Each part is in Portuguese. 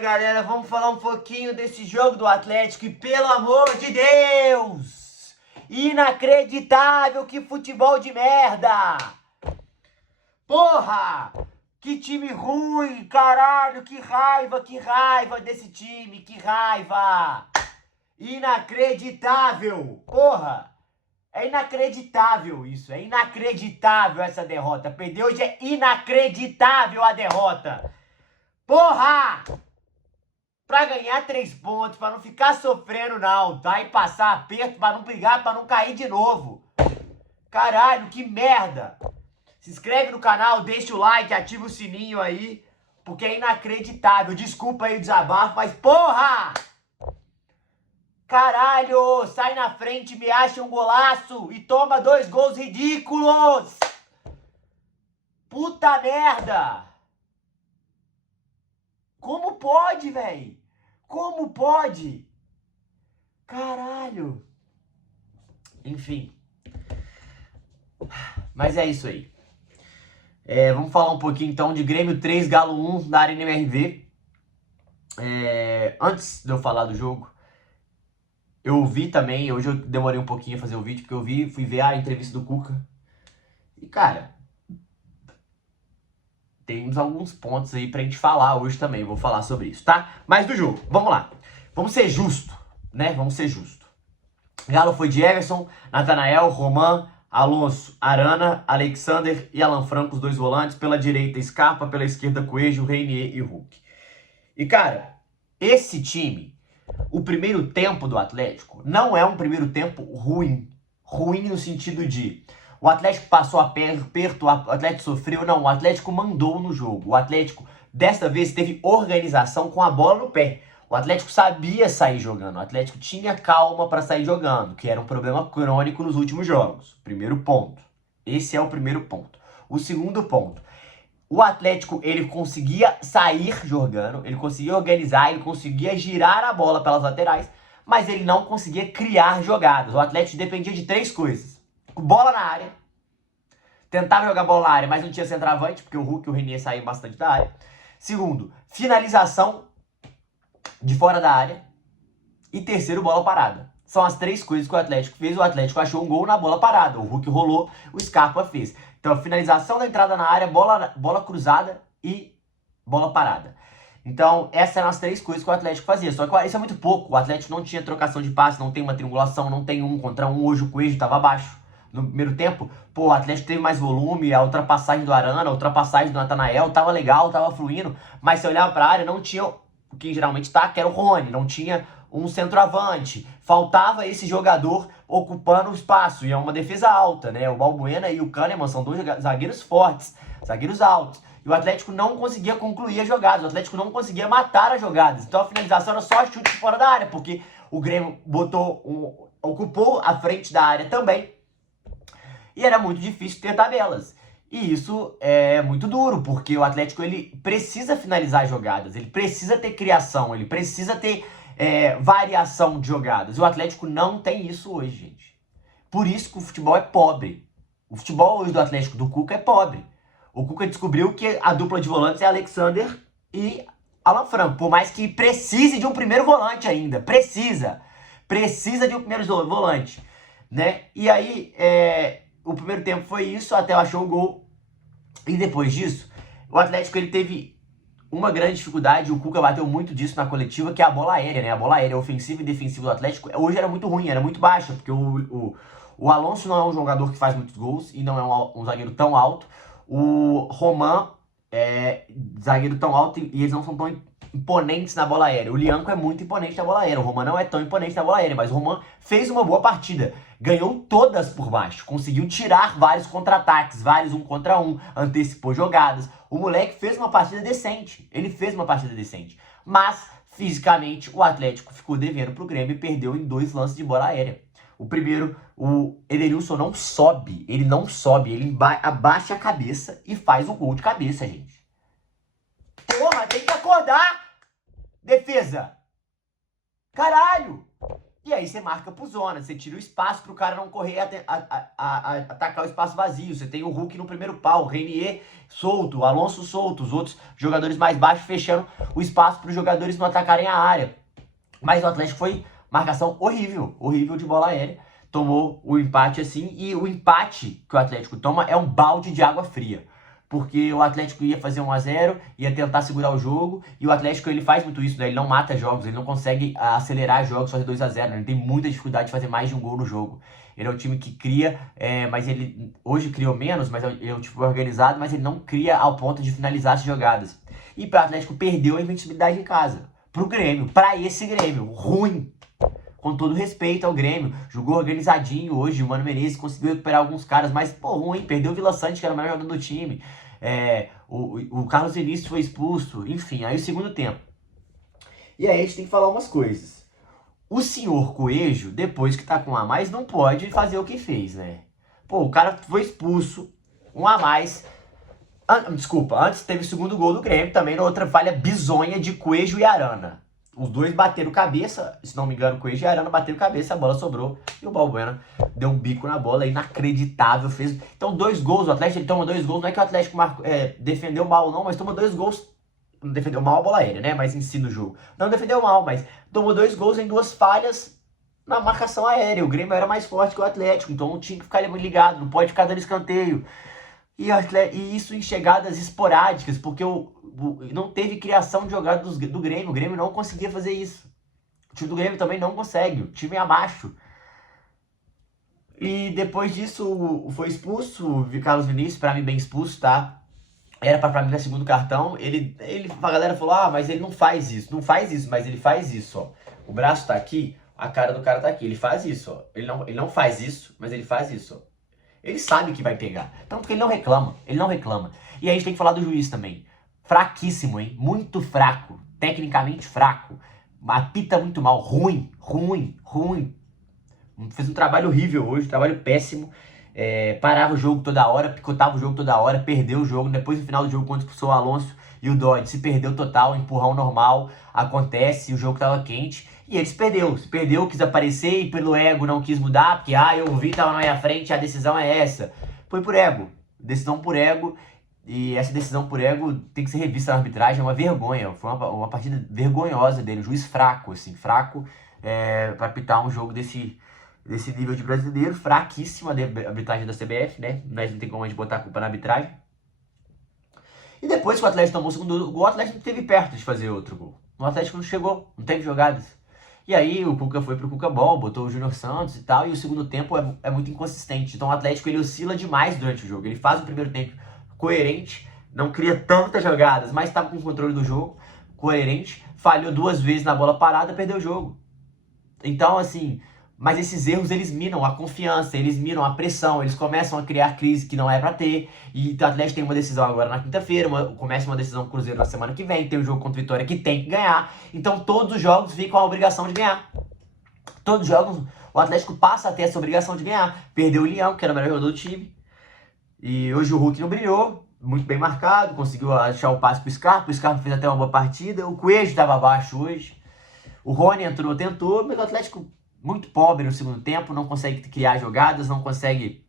galera, vamos falar um pouquinho desse jogo do Atlético e pelo amor de Deus! Inacreditável, que futebol de merda! Porra! Que time ruim, caralho, que raiva desse time, que raiva! Inacreditável! Porra! É inacreditável isso, é inacreditável essa derrota. Perder hoje é inacreditável a derrota. Porra! Pra ganhar 3 pontos, pra não ficar sofrendo não, tá? E passar aperto, pra não brigar, pra não cair de novo. Caralho, que merda! Se inscreve no canal, deixa o like, ativa o sininho aí, porque é inacreditável. Desculpa aí o desabafo, mas porra! Caralho, sai na frente, me acha um golaço e toma 2 gols ridículos! Puta merda! Como pode, velho? Como pode? Caralho! Enfim. Mas é isso aí. Vamos falar um pouquinho então de Grêmio 3, Galo 1 da Arena MRV. Antes de eu falar do jogo, eu vi também, hoje eu demorei um pouquinho a fazer o vídeo, porque fui ver a entrevista do Cuca. E cara, temos alguns pontos aí pra gente falar hoje também, vou falar sobre isso, tá? Mas do jogo, vamos lá. Vamos ser justo, né? Vamos ser justo. Galo foi de Everson, Natanael, Roman, Alonso, Arana, Alexander e Alan Franco, os 2 volantes. Pela direita, Scarpa, pela esquerda, Coelho, Reinier e Hulk. E cara, esse time, o primeiro tempo do Atlético não é um primeiro tempo ruim. Ruim no sentido de o Atlético passou aperto, o Atlético sofreu. Não, o Atlético mandou no jogo. O Atlético, desta vez, teve organização com a bola no pé. O Atlético sabia sair jogando. O Atlético tinha calma para sair jogando, que era um problema crônico nos últimos jogos. Primeiro ponto. Esse é o primeiro ponto. O segundo ponto. O Atlético, ele conseguia sair jogando, ele conseguia organizar, ele conseguia girar a bola pelas laterais, mas ele não conseguia criar jogadas. O Atlético dependia de 3 coisas. Bola na área, tentava jogar bola na área, mas não tinha centroavante, porque o Hulk e o Reinier saíam bastante da área. Segundo, finalização de fora da área. E terceiro, bola parada. São as 3 coisas que o Atlético fez. O Atlético achou um gol na bola parada. O Hulk rolou, o Scarpa fez. Então, finalização da entrada na área, bola cruzada e bola parada. Então, essas eram as 3 coisas que o Atlético fazia. Só que isso é muito pouco. O Atlético não tinha trocação de passe, não tem uma triangulação, não tem 1 contra 1. Hoje o Coelho estava abaixo. No primeiro tempo, o Atlético teve mais volume, a ultrapassagem do Arana, a ultrapassagem do Natanael, tava legal, tava fluindo. Mas se olhava para a área, não tinha o que geralmente tá, que era o Rony. Não tinha um centroavante. Faltava esse jogador ocupando o espaço. E é uma defesa alta, né? O Balbuena e o Kahneman são 2 zagueiros fortes, zagueiros altos. E o Atlético não conseguia concluir as jogadas. O Atlético não conseguia matar as jogadas. Então a finalização era só chute fora da área, porque o Grêmio ocupou a frente da área também. E era muito difícil ter tabelas. E isso é muito duro, porque o Atlético ele precisa finalizar jogadas, ele precisa ter criação, ele precisa ter variação de jogadas. E o Atlético não tem isso hoje, gente. Por isso que o futebol é pobre. O futebol hoje do Atlético, do Cuca, é pobre. O Cuca descobriu que a dupla de volantes é Alexander e Alan Franco. Por mais que precise de um primeiro volante ainda. Precisa de um primeiro volante, né? E aí, o primeiro tempo foi isso, até achou o gol. E depois disso, o Atlético ele teve uma grande dificuldade, o Cuca bateu muito disso na coletiva, que é a bola aérea, né? A bola aérea ofensiva e defensiva do Atlético hoje era muito ruim, era muito baixa, porque o Alonso não é um jogador que faz muitos gols e não é um zagueiro tão alto. O Roman é zagueiro tão alto e eles não são tão imponentes na bola aérea. O Lianco é muito imponente na bola aérea, o Roman não é tão imponente na bola aérea, mas o Roman fez uma boa partida. Ganhou todas por baixo, conseguiu tirar vários contra-ataques, vários 1 contra 1, antecipou jogadas. O moleque fez uma partida decente, ele fez uma partida decente. Mas, fisicamente, o Atlético ficou devendo pro Grêmio e perdeu em 2 lances de bola aérea. O primeiro, o Edenilson não sobe, ele abaixa a cabeça e faz o gol de cabeça, gente. Porra, tem que acordar, defesa! Caralho! E aí você marca por zona, você tira o espaço pro cara não correr atacar o espaço vazio. Você tem o Hulk no primeiro pau, o Renier solto, o Alonso solto, os outros jogadores mais baixos fechando o espaço para os jogadores não atacarem a área. Mas o Atlético foi marcação horrível, horrível de bola aérea. Tomou o empate assim, e o empate que o Atlético toma é um balde de água fria. Porque o Atlético ia fazer 1-0, ia tentar segurar o jogo, e o Atlético ele faz muito isso, né? Ele não mata jogos, ele não consegue acelerar jogos, fazer 2-0, né? Ele tem muita dificuldade de fazer mais de um gol no jogo. Ele é um time que cria, mas ele hoje criou menos, mas é um time organizado, mas ele não cria ao ponto de finalizar as jogadas. E o Atlético perdeu a invencibilidade em casa. Pro Grêmio, pra esse Grêmio, ruim. Com todo respeito ao Grêmio, jogou organizadinho hoje, o Mano Menezes conseguiu recuperar alguns caras, mas pô, ruim, perdeu o Vila Sante, que era o melhor jogador do time. O Carlos Vinícius foi expulso, enfim, aí o segundo tempo. E aí a gente tem que falar umas coisas. O senhor Coelho, depois que tá com 1 a mais, não pode fazer o que fez, né? Pô, o cara foi expulso, 1 a mais. Desculpa, antes teve o segundo gol do Grêmio, também na outra falha bizonha de Coelho e Arana. Os dois bateram cabeça, se não me engano, Coelho e Arana bateram cabeça, a bola sobrou e o Balbuena deu um bico na bola, inacreditável, fez. Então 2 gols, o Atlético ele toma 2 gols, não é que o Atlético defendeu mal não, mas toma 2 gols, não defendeu mal a bola aérea, né, mas em si no jogo. Não defendeu mal, mas tomou 2 gols em 2 falhas na marcação aérea. O Grêmio era mais forte que o Atlético, então tinha que ficar ligado, não pode ficar dando escanteio. E isso em chegadas esporádicas, porque não teve criação de jogada do Grêmio. O Grêmio não conseguia fazer isso. O time do Grêmio também não consegue. O time é abaixo. E depois disso foi expulso o Carlos Vinícius, pra mim bem expulso, tá? Era pra mim dar segundo cartão. A galera falou, mas ele não faz isso. Não faz isso, mas ele faz isso, ó. O braço tá aqui, a cara do cara tá aqui. Ele faz isso, ó. Ele não faz isso, mas ele faz isso, ó. Ele sabe que vai pegar. Tanto que ele não reclama. Ele não reclama. E aí a gente tem que falar do juiz também. Fraquíssimo, hein? Muito fraco. Tecnicamente fraco. Apita muito mal. Ruim. Fez um trabalho horrível hoje. Um trabalho péssimo. Parava o jogo toda hora. Picotava o jogo toda hora. Perdeu o jogo. Depois no final do jogo, quando expulsou o Alonso e o Dodge, se perdeu total. Empurrão normal. Acontece. O jogo tava quente. E ele se perdeu, quis aparecer e pelo ego não quis mudar, porque eu vi, tava na minha frente, a decisão é essa. Foi por ego, decisão por ego, e essa decisão por ego tem que ser revista na arbitragem, é uma vergonha, foi uma partida vergonhosa dele, um juiz fraco, assim, fraco pra apitar um jogo desse nível de brasileiro, fraquíssima a arbitragem da CBF, né, mas não tem como a gente botar a culpa na arbitragem. E depois que o Atlético tomou o segundo gol, o Atlético não esteve perto de fazer outro gol, o Atlético não chegou, não teve jogadas. E aí o Cuca foi pro Cuca Ball, botou o Júnior Santos e tal, e o segundo tempo é muito inconsistente. Então o Atlético ele oscila demais durante o jogo. Ele faz o primeiro tempo coerente, não cria tantas jogadas, mas estava com o controle do jogo, coerente, falhou 2 vezes na bola parada, perdeu o jogo. Então assim, mas esses erros eles minam a confiança, eles minam a pressão, eles começam a criar crise que não é pra ter. E o Atlético tem uma decisão agora na quinta-feira, começa uma decisão com o Cruzeiro na semana que vem, tem um jogo contra o Vitória que tem que ganhar. Então todos os jogos ficam a obrigação de ganhar. Todos os jogos o Atlético passa a ter essa obrigação de ganhar. Perdeu o Leão, que era o melhor jogador do time. E hoje o Hulk não brilhou, muito bem marcado, conseguiu achar o passe pro Scarpa. O Scarpa fez até uma boa partida. O Coelho estava abaixo hoje. O Rony entrou, tentou, mas o Atlético muito pobre no segundo tempo, não consegue criar jogadas, não consegue,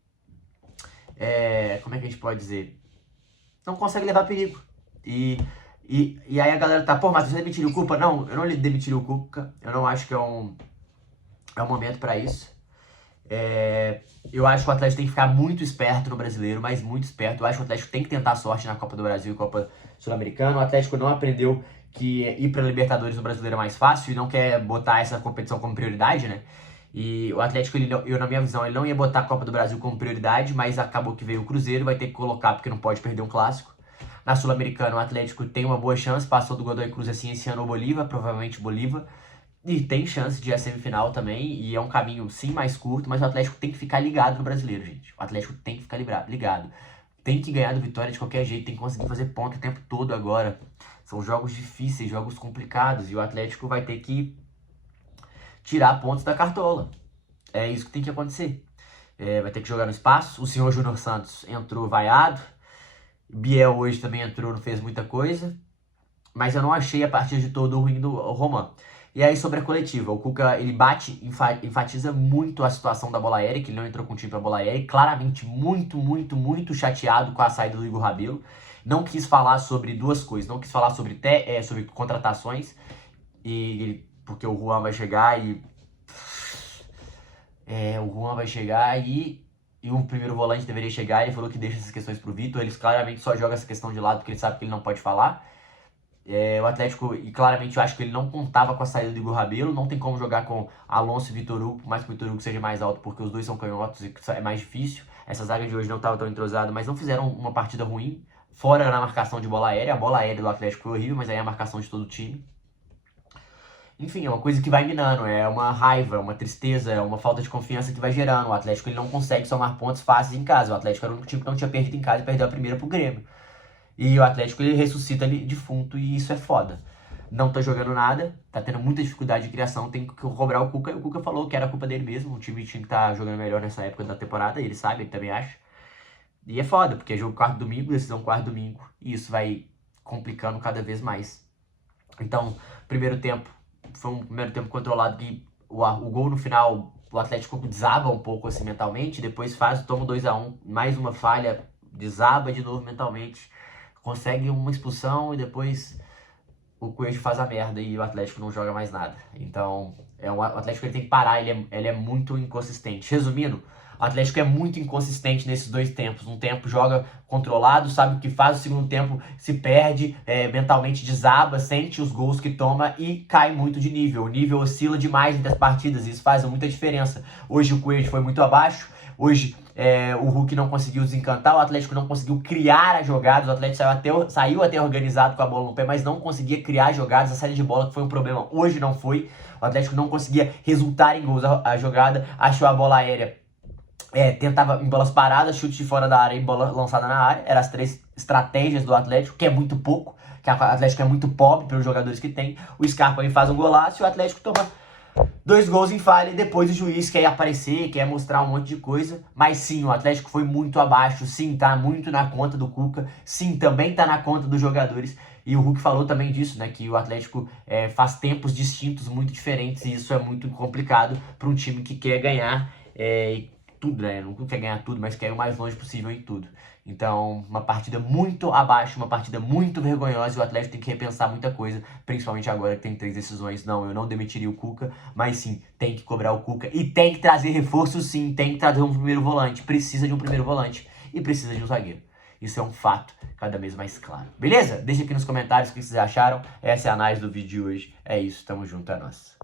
como é que a gente pode dizer? Não consegue levar perigo. E aí a galera tá, mas você demitiria o Cuca? Não, eu não demitiria o Cuca, eu não acho que é um momento pra isso. Eu acho que o Atlético tem que ficar muito esperto no Brasileiro, mas muito esperto. Eu acho que o Atlético tem que tentar sorte na Copa do Brasil e Copa Sul-Americana. O Atlético não aprendeu que ir para Libertadores no Brasileiro é mais fácil e não quer botar essa competição como prioridade, né? E o Atlético, na minha visão, ele não ia botar a Copa do Brasil como prioridade, mas acabou que veio o Cruzeiro, vai ter que colocar porque não pode perder um clássico. Na Sul-Americana, o Atlético tem uma boa chance, passou do Godoy Cruz assim esse ano o Bolívar, provavelmente o Bolívar, e tem chance de ir à semifinal também, e é um caminho sim mais curto, mas o Atlético tem que ficar ligado no Brasileiro, gente. O Atlético tem que ficar ligado. Tem que ganhar do Vitória de qualquer jeito, tem que conseguir fazer ponto o tempo todo agora. São jogos difíceis, jogos complicados, e o Atlético vai ter que tirar pontos da cartola. É isso que tem que acontecer. Vai ter que jogar no espaço. O senhor Júnior Santos entrou vaiado. Biel hoje também entrou, não fez muita coisa. Mas eu não achei a partida de todo ruim do Roman. E aí sobre a coletiva, o Cuca, ele enfatiza muito a situação da bola aérea, que ele não entrou com o time pra bola aérea, e claramente muito chateado com a saída do Igor Rabelo. Não quis falar sobre duas coisas, não quis falar sobre contratações, porque o Juan vai chegar e... E o primeiro volante deveria chegar, ele falou que deixa essas questões pro Vitor, ele claramente só joga essa questão de lado porque ele sabe que ele não pode falar. O Atlético, e claramente eu acho que ele não contava com a saída do Igor Rabelo, não tem como jogar com Alonso e Vitor Hugo, por mais que o Vitor Hugo seja mais alto, porque os dois são canhotos e é mais difícil. Essa zaga de hoje não estava tão entrosada, mas não fizeram uma partida ruim, fora na marcação de bola aérea. A bola aérea do Atlético foi horrível, mas aí a marcação de todo o time. Enfim, é uma coisa que vai minando, é uma raiva, uma tristeza, é uma falta de confiança que vai gerando. O Atlético ele não consegue somar pontos fáceis em casa. O Atlético era o único time que não tinha perdido em casa e perdeu a primeira pro Grêmio. E o Atlético ele ressuscita ali defunto e isso é foda. Não tá jogando nada, tá tendo muita dificuldade de criação, tem que cobrar o Cuca. E o Cuca falou que era culpa dele mesmo, o time tinha que tá jogando melhor nessa época da temporada, ele sabe, ele também acha. E é foda, porque é jogo quarto domingo, decisão quarto domingo, e isso vai complicando cada vez mais. Então, primeiro tempo, foi um primeiro tempo controlado que o gol no final, o Atlético desaba um pouco assim mentalmente, depois toma 2-1, mais uma falha, desaba de novo mentalmente, consegue uma expulsão e depois o Coelho faz a merda e o Atlético não joga mais nada. Então, o Atlético ele tem que parar, ele é muito inconsistente. Resumindo, o Atlético é muito inconsistente nesses dois tempos. Um tempo joga controlado, sabe o que faz, o segundo tempo se perde, mentalmente desaba, sente os gols que toma e cai muito de nível. O nível oscila demais entre as partidas e isso faz muita diferença. Hoje o Coelho foi muito abaixo, hoje o Hulk não conseguiu desencantar, o Atlético não conseguiu criar as jogadas, o Atlético saiu até organizado com a bola no pé, mas não conseguia criar jogadas, a saída de bola que foi um problema, hoje não foi, o Atlético não conseguia resultar em gols, a jogada, achou a bola aérea, tentava em bolas paradas, chute de fora da área e bola lançada na área, eram as três estratégias do Atlético, que é muito pouco, que o Atlético é muito pobre pelos jogadores que tem, o Scarpa aí faz um golaço e o Atlético toma 2 gols em falha e depois o juiz quer aparecer, quer mostrar um monte de coisa. Mas sim, o Atlético foi muito abaixo, sim, tá muito na conta do Cuca, sim, também tá na conta dos jogadores. E o Hulk falou também disso, né, que o Atlético faz tempos distintos, muito diferentes, e isso é muito complicado para um time que quer ganhar tudo, né, não quer ganhar tudo, mas quer ir o mais longe possível em tudo. Então, uma partida muito abaixo, uma partida muito vergonhosa, e o Atlético tem que repensar muita coisa, principalmente agora que tem 3 decisões. Não, eu não demitiria o Cuca, mas sim, tem que cobrar o Cuca e tem que trazer reforço sim, tem que trazer um primeiro volante, precisa de um primeiro volante e precisa de um zagueiro. Isso é um fato cada vez mais claro. Beleza? Deixa aqui nos comentários o que vocês acharam. Essa é a análise do vídeo de hoje. É isso, tamo junto, é nóis.